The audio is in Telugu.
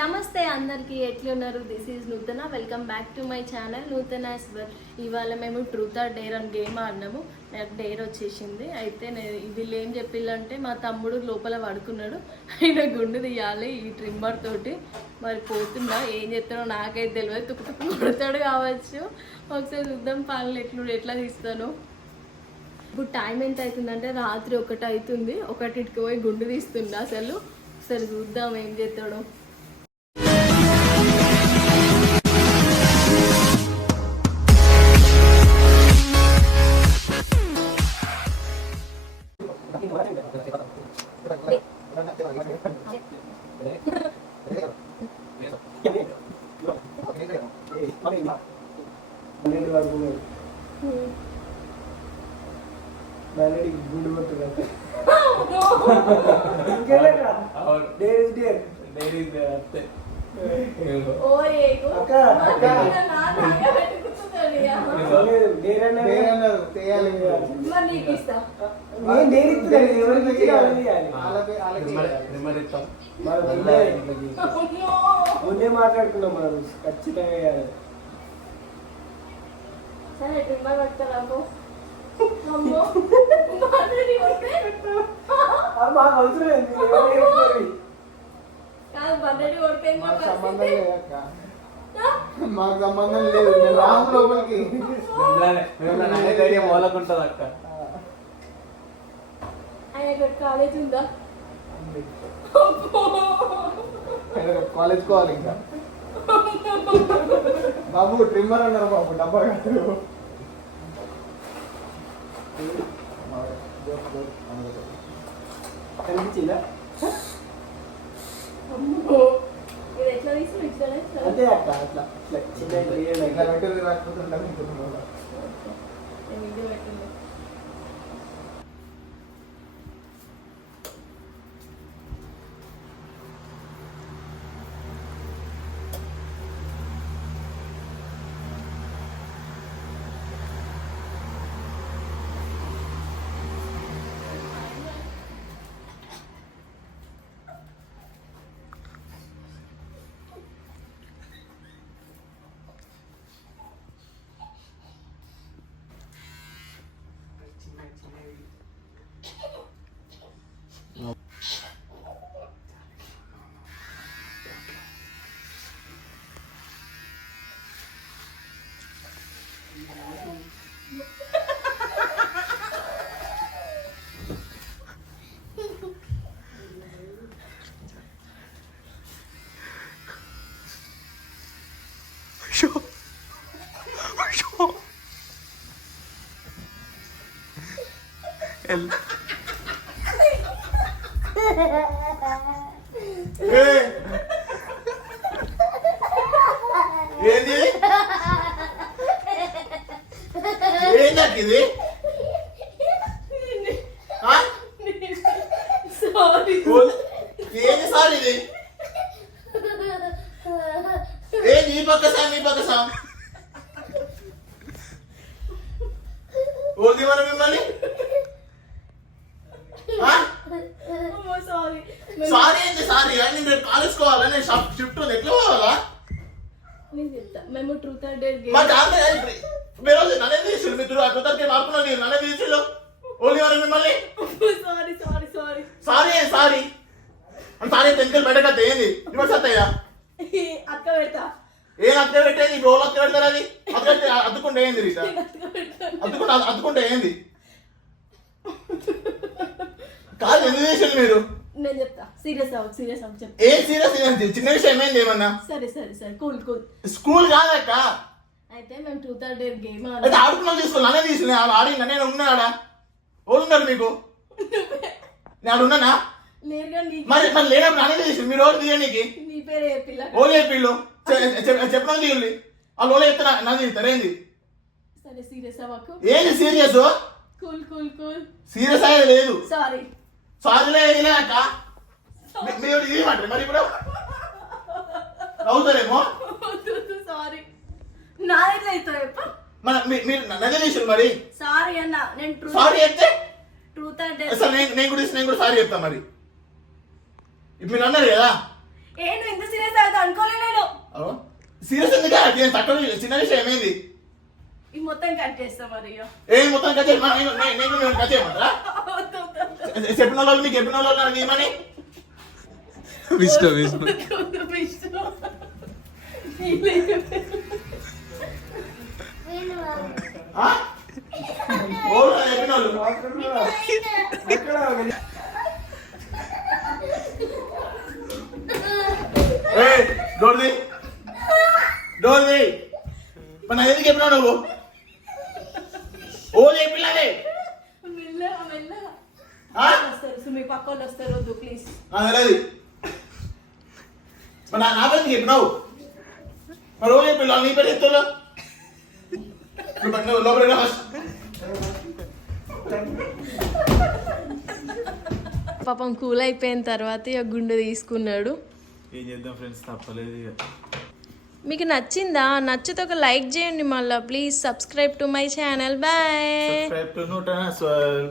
నమస్తే అందరికీ ఎట్లున్నారు? దిస్ ఈజ్ నూతన. Welcome back to my channel నూతన స్వర్. ఇవాళ మేము ట్రూత్ ఆర్ డేర్ అని గేమ్ ఆడినాము. నాకు డేర్ వచ్చేసింది. అయితే వీళ్ళు ఏం చెప్పిల్లంటే మా తమ్ముడు లోపల పడుకున్నాడు, ఆయన గుండు తీయాలి ఈ ట్రిమ్మర్ తోటి. మరి పోతుందా ఏం చేస్తాడో నాకైతే తెలియదు. తుక్కు కొడతాడు కావచ్చు. ఒకసారి చూద్దాం పనులు ఎట్లా తీస్తాను. ఇప్పుడు టైం ఎంత అవుతుందంటే రాత్రి 1 అవుతుంది. 1కి పోయి గుండు తీస్తుండ. అసలు ఒకసారి చూద్దాం ఏం చేస్తాడో. గుండు కొట్టుకుంటే ముందే మాట్లాడుకున్నాం మనం ఖచ్చితంగా. సరే ట్రిమ్మర్ పట్టుకోరాకు. మాకు అవసరం ఏంది? మాకు సంబంధం లేదు. నేను రాము లోపలికి. ధైర్యం వాళ్ళకుంటది అక్క. కాలేజ్ ఉందా? కాలేజ్ కోవాలి ఇంకా. బాబు ట్రిమ్మర్ అన్నారు బాబు, డబ్బా కాదు. కనిపించిందా? ఎట్లా తీసుకుని అంతే అక్క. అట్లా చిన్న రాకపోతుంటాను. వీడియో పెట్టండి. ఏంది ఏంది ఏంది సార్ ఇది? ఏంది ఈ పక్క సాం ఈ పక్క సాం? ఓది మనం మిమ్మల్ని సారీ ఏంటి? సారీ అని మీరు కాలేజ్ కోవాలని షిఫ్ట్ ఉంది. ఎట్లా పోవాలా? మేము ట్రూత్ ఆర్ డేర్ గేమ్ మీరు నన్నే తీసిరు. మీరు ట్రూతర్కి మార్పులో మీరు నన్నే తీసిరు. ఓన్లీ వారు మిమ్మల్ని sorry sorry sorry sorry sorry sorry తెంకలు బయటకు ఏంది ఇప్పుడు సత్తయ్యా అక్క పెడతా. ఏం అక్క పెట్టేది? రోల్ అక్క పెడతారు. అది అక్క అద్దుకుంటే ఏంది? రీత అద్దుకుంటే ఏంది? కాదు ఎందుకు చేసారు మీరు? నేను చెప్తా. సీరియస్ అవ్వకు చెప్తా. ఏం సీరియస్? చిన్న విషయం ఏంది? ఏమన్నా సరే సరే సరే కూల్ కూల్. స్కూల్ కాదక్క. అయితే మేము ట్రూత్ ఆర్ డేర్ గేమ్ అయితే ఆడుకున్నాం తీసుకోవాలి. నన్నే తీసుకున్నా ఆడినా. నేను ఉన్నాడా? ఓడున్నారు మీకు? నేను ఉన్నానా? మరి మరి లేనప్పుడు నన్నే తీసి మీరు ఓడి తీయడానికి నీ పేరు ఏ పిల్ల? ఓడి చెప్పిళ్ళు చెప్పిన తీయండి. ఆ లోలో చెప్తే నాకు తీస్తారు. ఏంది? సరే సీరియస్ అవ్వకు. ఏంది serious? Cool cool cool. Serious అయ్యేది లేదు. సారీ సారీలే అక్క. మీరు ఇవ్వమంటారు మరి ఇప్పుడు అవుతారేమో. సారీ నాదైతే అవుతావు మీరు నన్ను చేసారు మరి. సారీ అన్న నేను సారీ చెప్తే ట్రూత్ అంటే అసలు నేను కూడా సారీ చెప్తా మరి. ఇప్పుడు మీరు అన్నారు కదా నువ్వు ఎంత సీరియస్ అవుతా అనుకోలే నేను. సీరియస్ ఎందుకు నేను తక్కువ చిన్న విషయం ఏమైంది ఈ మొత్తం కట్ చేస్తా మరి ఇక. ఏం మొత్తం కట్ నేను కట్ చేయమంటారా చెప్పిన వాళ్ళు మీకు చెప్పిన వాళ్ళు నాకు ఏమని విష్ణు విష్ణు విష్ణు. ఆ? ఓ చెప్పిన వాళ్ళు డోర్ది డోర్ది మరి నాకు ఎందుకు చెప్పినావు నువ్వు ఓ చెప్పినావే మెల్లగా మెల్లగా ఆ? వస్తారు మీ పక్క వాళ్ళు వస్తారు, వద్దు ప్లీజ్. తెలియదు మరి నా పేరు చెప్పినావు మరి ఓ చెప్పి నీ పేరు చెప్తావు నువ్వు లోపల పాపం కూల్ అయిపోయిన తర్వాత ఇక గుండె తీసుకున్నాడు. ఏం చేద్దాం ఫ్రెండ్స్, తప్పలేదు ఇక. మీకు నచ్చిందా? నచ్చితే ఒక లైక్ చేయండి. మళ్ళీ please subscribe to my channel. Bye. Subscribe to Nutana స్వర్.